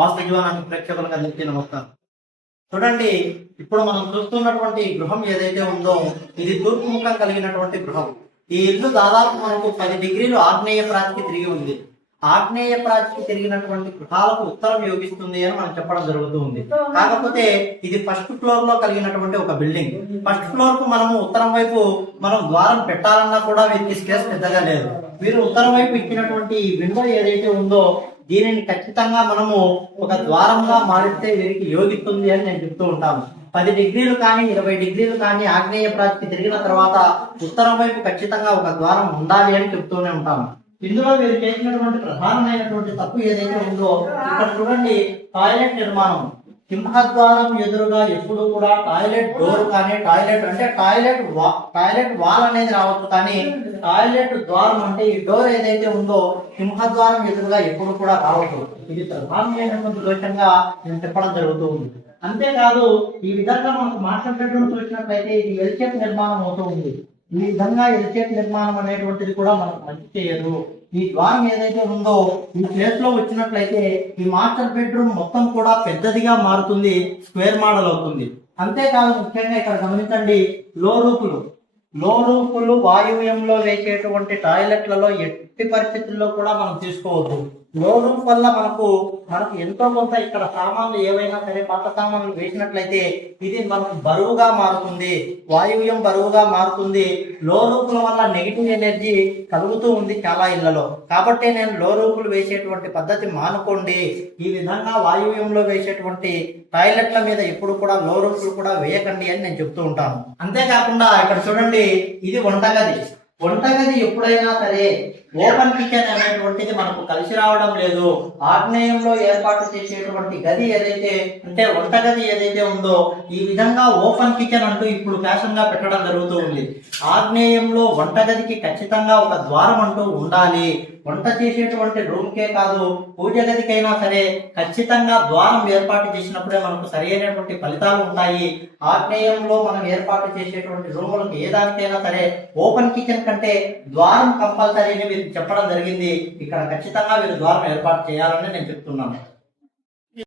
వాస్తు జీవనానికి ప్రేక్షకులకు అందరికీ నమస్కారం. చూడండి, ఇప్పుడు మనం చూస్తున్నటువంటి గృహం ఏదైతే ఉందో ఇది తూర్పు ముఖం కలిగినటువంటి గృహం. ఈ ఇల్లు దాదాపు మనకు 10 డిగ్రీలు ఆగ్నేయ ప్రాతికి తిరిగి ఉంది. ఆగ్నేయ ప్రాతికి తిరిగినటువంటి గృహాలకు ఉత్తరం యోగిస్తుంది అని మనం చెప్పడం జరుగుతూ ఉంది. కాకపోతే ఇది ఫస్ట్ ఫ్లోర్ లో కలిగినటువంటి ఒక బిల్డింగ్. ఫస్ట్ ఫ్లోర్ కు మనము ఉత్తరం వైపు మనం ద్వారం పెట్టాలన్నా కూడా వీరికి స్పేస్ పెద్దగా లేదు. వీరు ఉత్తరం వైపు ఇచ్చినటువంటి విండో ఏదైతే ఉందో దీనిని ఖచ్చితంగా మనము ఒక ద్వారంగా మారిస్తే వీరికి యోగిస్తుంది అని నేను చెప్తూ ఉంటాను. 10 డిగ్రీలు కానీ 20 డిగ్రీలు కానీ ఆగ్నేయ ప్రాతికి తిరిగిన తర్వాత ఉత్తరం వైపు ఖచ్చితంగా ఒక ద్వారం ఉండాలి అని చెప్తూనే ఉంటాను. ఇందులో వీరు చేసినటువంటి ప్రధానమైనటువంటి తప్పు ఏదైతే ఉందో ఇక్కడ చూడండి, టాయిలెట్ నిర్మాణం. సింహద్వారం ఎదురుగా ఎప్పుడు కూడా టాయిలెట్ డోర్ కానీ టాయిలెట్ అంటే టాయిలెట్ వాల్ అనేది రావచ్చు, కానీ టాయిలెట్ ద్వారం అంటే ఈ డోర్ ఏదైతే ఉందో సింహద్వారం ఎదురుగా ఎప్పుడు కూడా రావచ్చు. ఇది ప్రధానమైనటువంటి దోషంగా నేను చెప్పడం జరుగుతూ ఉంది. అంతేకాదు, ఈ విధంగా మనకు మాస్టర్ బెడ్రూమ్ చూసినట్లయితే ఇది ఎల్ షేప్ నిర్మాణం అవుతూ ఉంది. ఈ విధంగా ఎల్ షేప్ నిర్మాణం అనేటువంటిది కూడా మనకు మంచి చేయదు. ఈ ద్వారం ఏదైతే ఉందో ఈ ప్లేస్ లో వచ్చినట్లయితే ఈ మాస్టర్ బెడ్రూమ్ మొత్తం కూడా పెద్దదిగా మారుతుంది, స్క్వేర్ మోడల్ అవుతుంది. అంతేకాదు, ముఖ్యంగా ఇక్కడ గమనించండి, లో రూపులు వాయువ్యంలో వేసేటువంటి టాయిలెట్లలో ఎట్టి పరిస్థితుల్లో కూడా మనం తీసుకోవద్దు. లో రూప్ వల్ల మనకు ఎంతో కొంత ఇక్కడ సామాన్లు ఏవైనా సరే పాత సామాన్లు వేసినట్లయితే ఇది మనకు బరువుగా మారుతుంది, వాయువ్యం బరువుగా మారుతుంది. లో రూపుల వల్ల నెగిటివ్ ఎనర్జీ కలుగుతూ ఉంది చాలా ఇళ్లలో. కాబట్టి నేను లో రూపులు వేసేటువంటి పద్ధతి మానుకోండి. ఈ విధంగా వాయువ్యంలో వేసేటువంటి టాయిలెట్ల మీద ఎప్పుడు కూడా లో రూపులు కూడా వేయకండి అని నేను చెప్తూ ఉంటాను. అంతేకాకుండా ఇక్కడ చూడండి, ఇది వంటగది ఎప్పుడైనా సరే ఓపెన్ కిచెన్ అనేటువంటిది మనకు కలిసి రావడం లేదు. ఆగ్నేయంలో ఏర్పాటు చేసేటువంటి గది ఏదైతే అంటే వంటగది ఏదైతే ఉందో ఈ విధంగా ఓపెన్ కిచెన్ అంటూ ఇప్పుడు ఫ్యాషన్ గా పెట్టడం జరుగుతూ ఉంది. ఆగ్నేయంలో వంటగదికి ఖచ్చితంగా ఒక ద్వారం అంటూ ఉండాలి. వంట చేసేటువంటి రూమ్ కే కాదు, పూజ గదికైనా సరే ఖచ్చితంగా ద్వారం ఏర్పాటు చేసినప్పుడే మనకు సరైనటువంటి ఫలితాలు ఉంటాయి. ఆగ్నేయంలో మనం ఏర్పాటు చేసేటువంటి రూములకు ఏ దానికైనా సరే ఓపెన్ కిచెన్ కంటే ద్వారం కంపల్సరీ అని మీరు చెప్పడం జరిగింది. ఇక్కడ ఖచ్చితంగా మీరు ద్వారం ఏర్పాటు చేయాలని నేను చెప్తున్నాను.